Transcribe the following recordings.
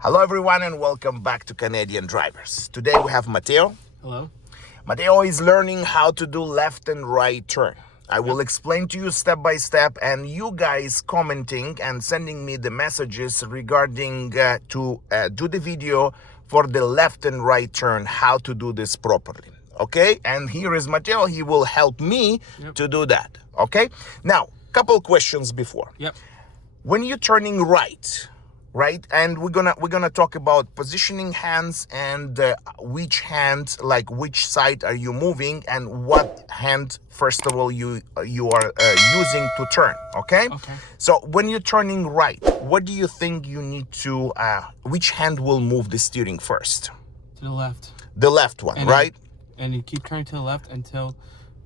Hello everyone and welcome back to Canadian Drivers. Today we have Mateo. Hello. Mateo is learning how to do left and right turn. I will explain to you step by step, and you guys commenting and sending me the messages regarding to do the video for the left and right turn, how to do this properly. Okay, and here is Mateo. He will help me to do that. Okay, now couple questions before. When you're turning right, and we're gonna talk about positioning hands and which hand, like which side are you moving and what hand first of all you are using to turn. Okay, so when you're turning right, what do you think you need to which hand will move the steering first? To the left. The left one, and right? And you keep turning to the left until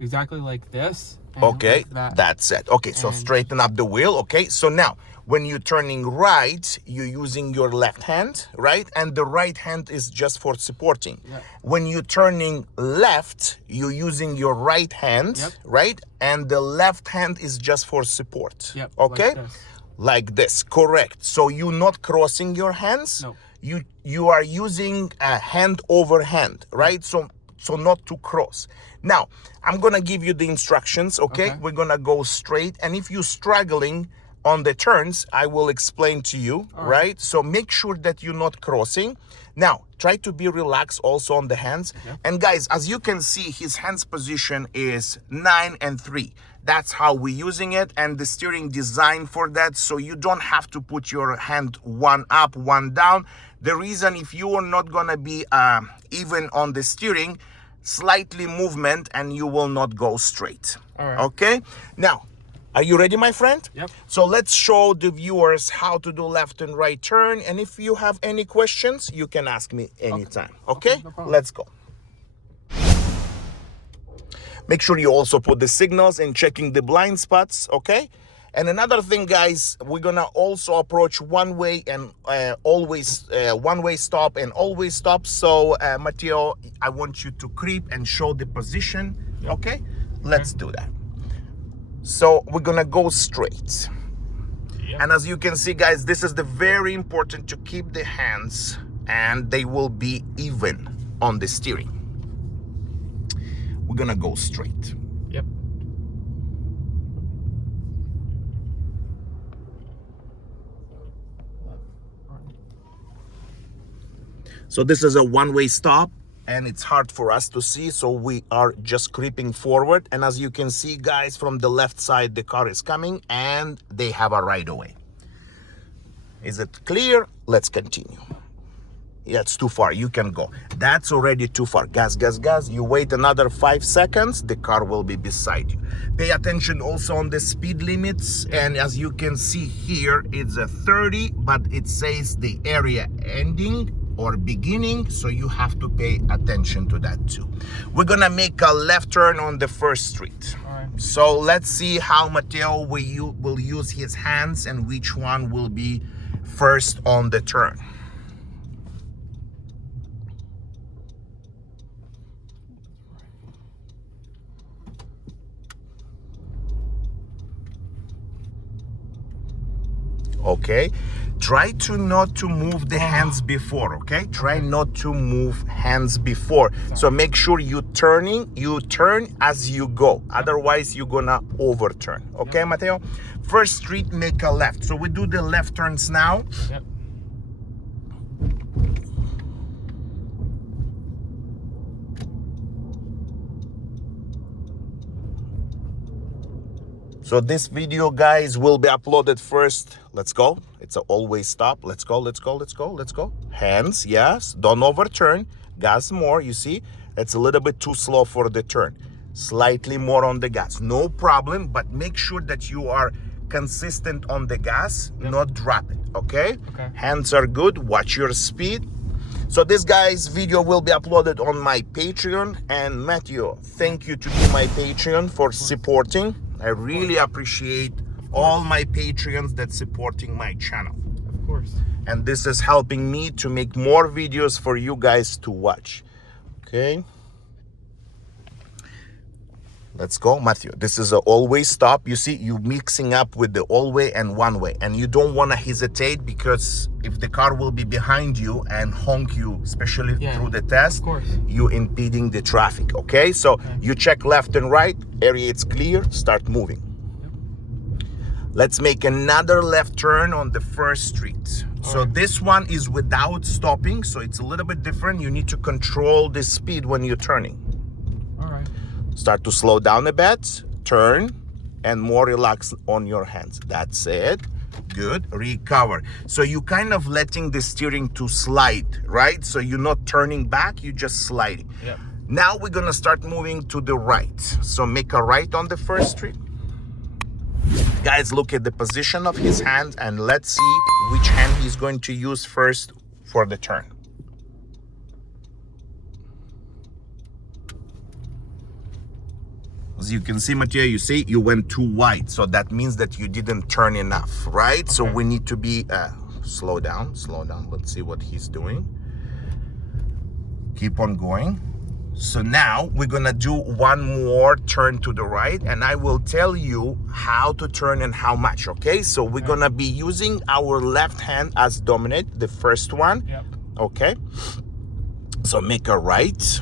exactly like this. Okay, like that's it. Okay, so straighten up the wheel. Okay, so now when you're turning right, you're using your left hand, right? And the right hand is just for supporting. When you're turning left, you're using your right hand, right? And the left hand is just for support. Okay, like this. Correct. So you're not crossing your hands. No. You are using a hand over hand, right? So not to cross. Now, I'm gonna give you the instructions, okay? We're gonna go straight, and if you're struggling on the turns, I will explain to you, right? So make sure that you're not crossing. Now, try to be relaxed also on the hands. And guys, as you can see, his hands position is 9 and 3. That's how we're using it, and the steering designed for that, so you don't have to put your hand one up, one down. The reason, if you are not gonna be even on the steering, slightly movement and you will not go straight. Okay, now are you ready, my friend? So let's show the viewers how to do left and right turn, and if you have any questions you can ask me anytime. Okay, no, let's go. Make sure you also put the signals and checking the blind spots. Okay, and another thing, guys, we're gonna also approach one way and always one way stop and always stop. So Mateo, I want you to creep and show the position. Okay, let's do that. So we're gonna go straight. And as you can see, guys, this is the very important to keep the hands and they will be even on the steering. We're gonna go straight. So this is a one-way stop and it's hard for us to see, so we are just creeping forward. And as you can see, guys, from the left side the car is coming and they have a right of way. Is it clear? Let's continue. Yeah, it's too far. You can go. That's already too far. Gas, gas, gas. You wait another 5 seconds, the car will be beside you. Pay attention also on the speed limits, and as you can see here, it's a 30, but it says the area ending or beginning, so you have to pay attention to that too. We're gonna make a left turn on the first street. So let's see how Mateo will use his hands and which one will be first on the turn. Okay, try to not to move the hands before. Okay, try not to move hands before. So make sure you turn as you go, otherwise you're gonna overturn. Okay, Mateo, first street, make a left. So we do the left turns now. So this video, guys, will be uploaded first. Let's go. It's a always stop. Let's go, let's go, let's go, let's go. Hands, yes. Don't overturn. Gas more, you see? It's a little bit too slow for the turn. Slightly more on the gas. No problem, but make sure that you are consistent on the gas, not drop it, okay? Hands are good. Watch your speed. So this guy's video will be uploaded on my Patreon. And Matthew, thank you to be my Patreon for supporting. I really appreciate all my Patreons that supporting my channel. Of course. And this is helping me to make more videos for you guys to watch. Okay. Let's go, Matthew. This is a always stop. You see, you mixing up with the all way and one way, and you don't want to hesitate, because if the car will be behind you and honk you, especially through the test, of course, you impeding the traffic. Okay, so you check left and right, area it's clear, start moving. Let's make another left turn on the first street. So this one is without stopping, so it's a little bit different. You need to control the speed when you're turning. All right. Start to slow down a bit, turn, and more relax on your hands. That's it. Good. Recover. So you kind of letting the steering to slide, right? So you're not turning back, you're just sliding. Yep. Now we're gonna start moving to the right. So make a right on the first street. Guys, look at the position of his hand, and let's see which hand he's going to use first for the turn. As you can see, Mattia, you see you went too wide, so that means that you didn't turn enough, right? So we need to be slow down. Let's see what he's doing. Keep on going. So now we're gonna do one more turn to the right, and I will tell you how to turn and how much. Okay, so we're gonna be using our left hand as dominant, the first one. Yep. Okay, so make a right.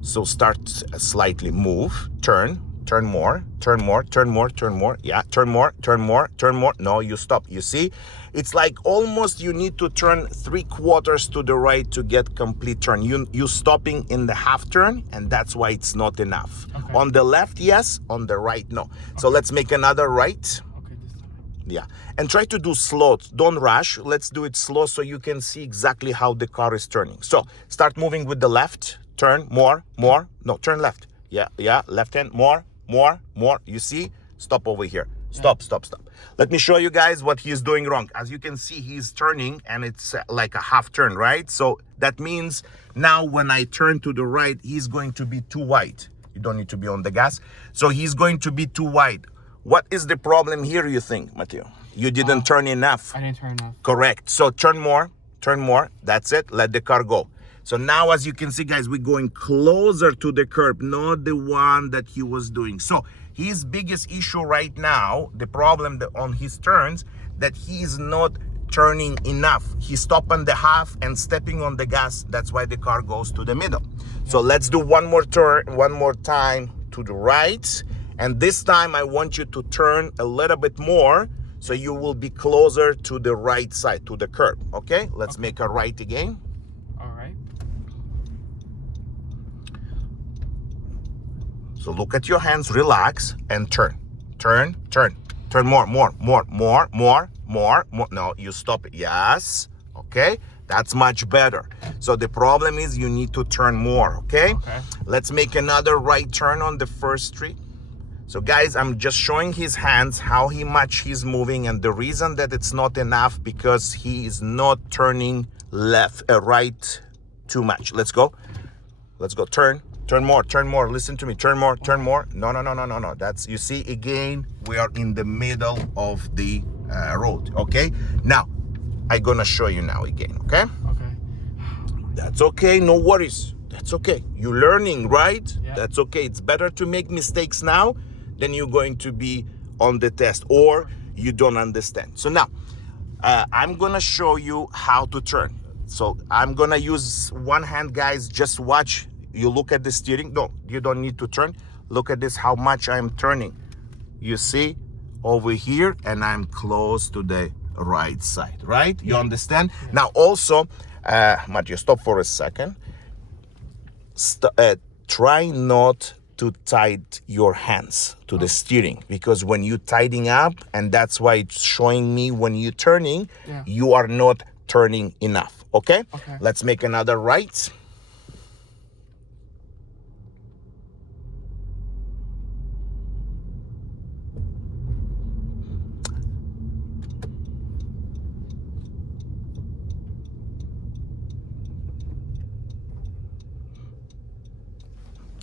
So start slightly, move, turn more. Yeah, turn more. No, you stop. You see, it's like almost you need to turn 3/4 to the right to get complete turn. You stopping in the half turn, and that's why it's not enough. On the left, yes. On the right, no. So let's make another right. Okay, this time. Yeah, and try to do slow. Don't rush. Let's do it slow so you can see exactly how the car is turning. So start moving with the left. Turn more. No, turn left. Yeah. Left hand, more. You see? Stop over here. Stop. Let me show you guys what he's doing wrong. As you can see, he's turning, and it's like a half turn, right? So that means now when I turn to the right, he's going to be too wide. You don't need to be on the gas. So he's going to be too wide. What is the problem here, you think, Matteo? You didn't turn enough. I didn't turn enough. Correct. So turn more. That's it. Let the car go. So now, as you can see, guys, we're going closer to the curb, not the one that he was doing. So his biggest issue right now, the problem on his turns, that he is not turning enough. He's stopping the half and stepping on the gas. That's why the car goes to the middle. So let's do one more turn, one more time to the right. And this time I want you to turn a little bit more, so you will be closer to the right side, to the curb. Okay, let's make a right again. So look at your hands, relax, and turn. Turn more. No, you stop it. Yes. Okay, that's much better. So the problem is you need to turn more. Okay. Let's make another right turn on the first street. So guys, I'm just showing his hands, how much he's moving, and the reason that it's not enough because he is not turning right too much. Let's go. Turn more. Listen to me. Turn more. No. That's, you see, again, we are in the middle of the road. Okay. Now, I'm gonna show you now again. Okay. That's okay. No worries. That's okay. You're learning, right? Yeah. That's okay. It's better to make mistakes now than you're going to be on the test or you don't understand. So now, I'm gonna show you how to turn. So I'm gonna use one hand, guys. Just watch. You look at the steering. No, you don't need to turn. Look at this, how much I'm turning. You see over here, and I'm close to the right side, right? You understand? Now also, Matteo, stop for a second. Try not to tight your hands to the steering, because when you tightening up, and that's why it's showing me when you're turning, you are not turning enough. Okay? Let's make another right.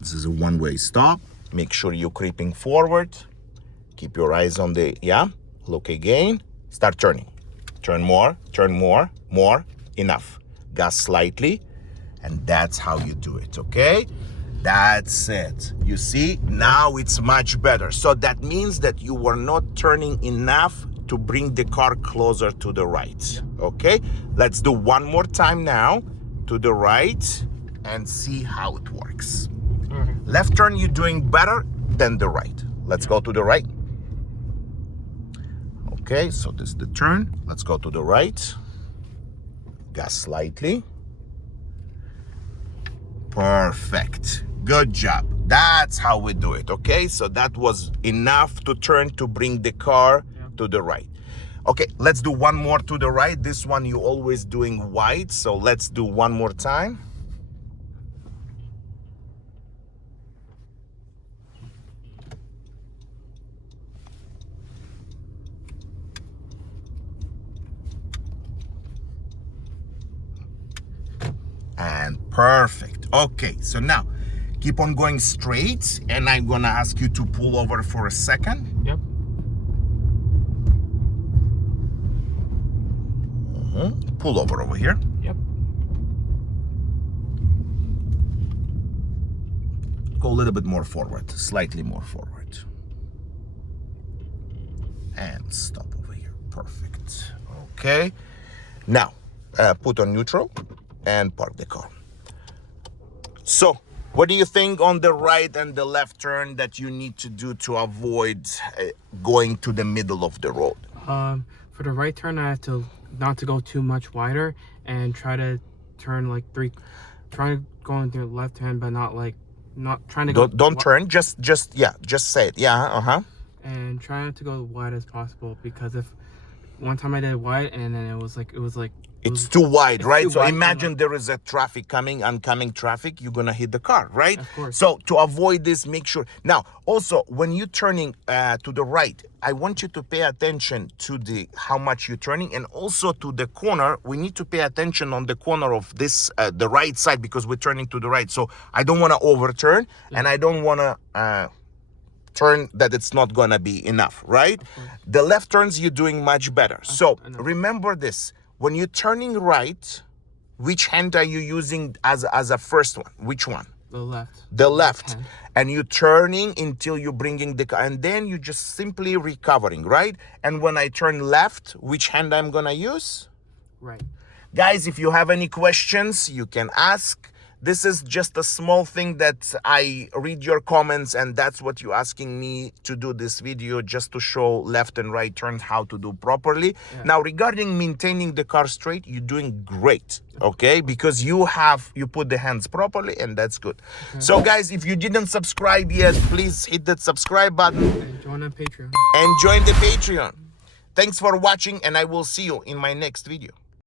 This is a one-way stop. Make sure you're creeping forward. Keep your eyes on the, look again. Start turning. Turn more. Enough. Gas slightly. And that's how you do it, okay? That's it. You see, now it's much better. So that means that you were not turning enough to bring the car closer to the right. Okay, let's do one more time now to the right and see how it works. Left turn, you're doing better than the right. Let's go to the right. Okay, so this is the turn. Let's go to the right. Gas slightly. Perfect. Good job. That's how we do it. Okay, so that was enough to turn to bring the car to the right. Okay, let's do one more to the right. This one you always doing wide, so let's do one more time. And perfect. Okay, so now keep on going straight, and I'm gonna ask you to pull over for a second. Yep. Pull over here. Yep. Go a little bit more forward, slightly more forward. And stop over here. Perfect. Okay. Now, put on neutral and park the car. So, what do you think on the right and the left turn that you need to do to avoid going to the middle of the road? For the right turn, I have to not to go too much wider and try to turn like try to go into the left hand, but not trying to go. Don't turn. Just say it. Yeah. And try not to go as wide as possible, because if one time I did wide and then it was like it's too wide, right? Too So wide, imagine there is a oncoming traffic, you're gonna hit the car, right? Of course. So to avoid this, make sure. Now, also, when you're turning to the right, I want you to pay attention to how much you're turning, and also to the corner. We need to pay attention on the corner of this, the right side, because we're turning to the right. So I don't wanna overturn, and I don't wanna turn that it's not gonna be enough, right? The left turns, you're doing much better. So remember this. When you're turning right, which hand are you using as a first one? Which one? The left. The left. And you're turning until you're bringing the car, and then you're just simply recovering, right? And when I turn left, which hand I'm gonna use? Right. Guys, if you have any questions, you can ask. This is just a small thing that I read your comments, and that's what you're asking me to do this video, just to show left and right turns how to do properly. Now, regarding maintaining the car straight, you're doing great, okay? Because you put the hands properly, and that's good. So guys, if you didn't subscribe yet, please hit that subscribe button. And join on Patreon. And join the Patreon. Thanks for watching, and I will see you in my next video.